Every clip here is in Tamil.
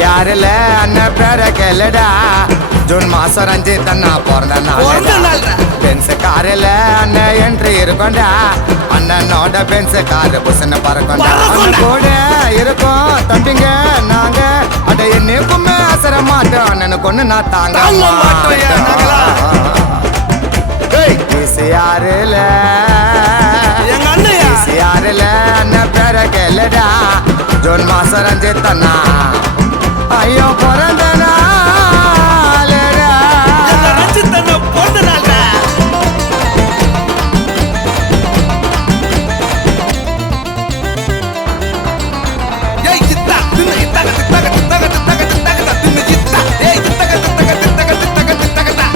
யாருல அண்ணன் பேர கேளுடா ஜூன் மாசம் ரஞ்சித் அண்ணா பிறந்த நாள் பென்ஸ் காரில் அண்ணன் என்ட்ரி இருக்கும்டா அண்ணனோட பென்ஸ் காரு புசன பறக்கும்டா கூட இருக்கும் தம்பிங்க நாங்க அட என்னைக்குமே அசர மாட்டோம் அண்ணனுக்கு ஒண்ணு நான் தாங்க யாருல யாருல அண்ணன் பேர கேளுடா ஜூன் மாசம் ரஞ்சித் அண்ணா ஐயோ பிறந்த நாளடா ரஞ்சித் அண்ணா பிறந்த நாள்டா ஏய் கிட்டா தின்னு கிட்டா கிட்டா கிட்டா கிட்டா கிட்டா தின்னு கிட்டா ஏய் கிட்டா கிட்டா கிட்டா கிட்டா கிட்டா கிட்டா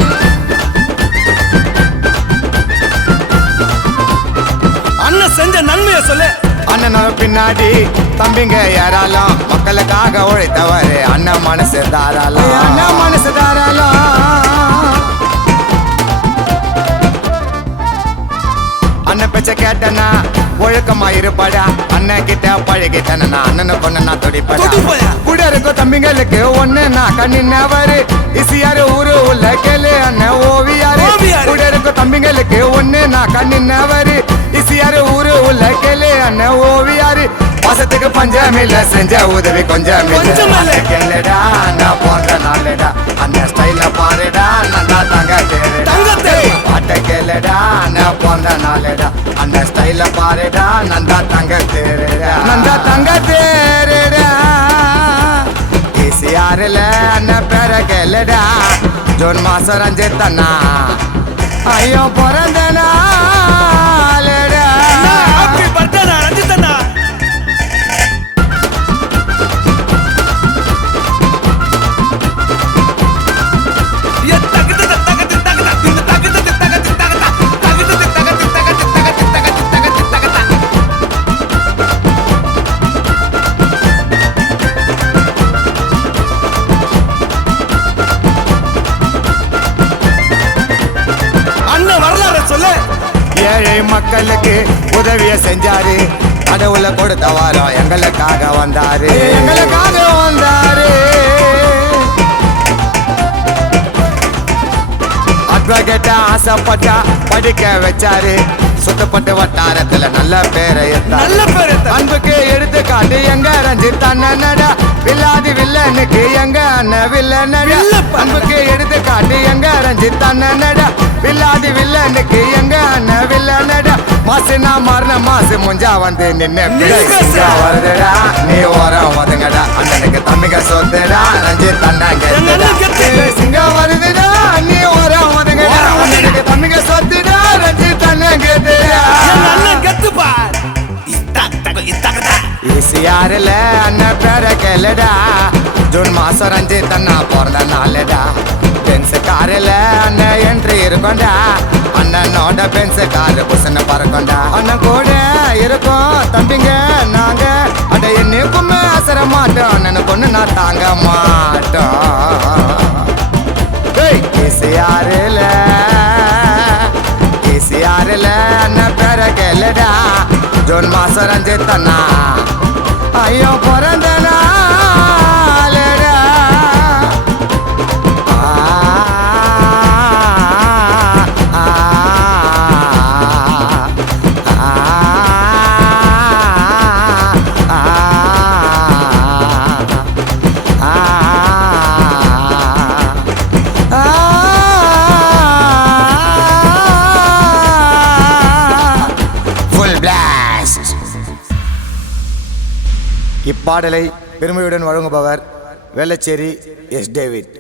அண்ணன் செஞ்ச நன்மையை சொல்லு அண்ணனோட பின்னாடி தம்பிங்க யாராலும் மக்களுக்காக உழைத்தவர் அண்ணன் மனசு தாராளம் அண்ணன் மனசு தாராளம் அண்ணன் பேச்ச கேட்டனா ஒழுக்கமா இருப்படா அண்ணன் கிட்ட பழகிட்டனா அண்ணனை கொண்டனா துடிப்படா கூட இருக்கும் தம்பிங்களுக்கு ஒண்ணுனா கண்ணினவரு இசியாரு ஊரு உள்ள கேளு அண்ணன் ஓவியாரு கூட இருக்கும் தம்பிங்களுக்கு ஒண்ணுனா கண்ணினவரு இசியாரு ஊரு உள்ள கேளு அண்ணன் ஓவியாரு பாசத்துக்கு பஞ்சமில்ல செஞ்ச உதவி கொஞ்சம் கேளுடா நான் போன்ற நாளுடா அந்த ஸ்டைல பாருடா நல்லா தங்க பாட்ட கேளுடா நான் போன்ற நாளுடா அந்த ஸ்டைல பாருடா நந்தா தங்க தேருடா நந்தா தங்க தேருடா யாருல அண்ணன் பேர கேளுடா ஜூன் மாசம் ரஞ்சித் அண்ணா ஐயோ பிறந்த நாளுடா ஹாப்பி பர்த்டே ரஞ்சித் அண்ணா ஏழை மக்களுக்கு உதவிய செஞ்சாரு கடவுளை கொடுத்த வாரம் எங்களுக்காக வந்தாரு அட்வொகேட்ட ஆசைப்பட்டா படிக்க வச்சாரு சுத்தப்பட்டு வட்டாரத்துல நல்ல பேரை அன்புக்கு எடுத்துக்காட்டு எங்க ரஞ்சித் அண்ணனடா வில்லாதி வில்லனுக்கு எங்க அண்ணன் வில்லனடா அன்புக்கு எடுத்துக்காட்டு எங்க ரஞ்சித் அண்ணனடா வில்லாதி வில்லனுக்கு எங்க அண்ணன் வில்லனடா மாசுனா மாறின மாசு முஞ்சா வந்து நின்னு வருதுடா நீ ஓரம் ஒதுங்கடா அண்ணனுக்கு தம்பிக சொத்துடா ரஞ்சித் அண்ணன் சிங்க வருதுடா நீ ஓரம் ஒதுங்கடா அண்ணனுக்கு தம்பிக சொத்துடா ரஞ்சித் அண்ணன் யாருல அண்ணன் பேர கேளுடா ஜூன் மாசம் ரஞ்சித் அண்ணா பிறந்த நாளுடா பென்ஸ் காரில் அண்ணன் என்ட்ரி இருக்கும்டா அண்ணனோட பென்ஸ் காரு புசன பறக்கும்டா அண்ணன் கூட இருக்கும் தம்பிங்க நாங்க அட என்னைக்குமே அசர மாட்டோம் அண்ணனுக்கு ஒண்ணு நான் தாங்க மாட்டோம் யாருல அண்ணன் பேர கேளுடா ஜூன் மாசம் ரஞ்சித் அண்ணா ஐயோ பிறந்த நாளுடா இப்பாடலை பெருமையுடன் வழங்குபவர் வேளச்சேரி எஸ் டேவிட்.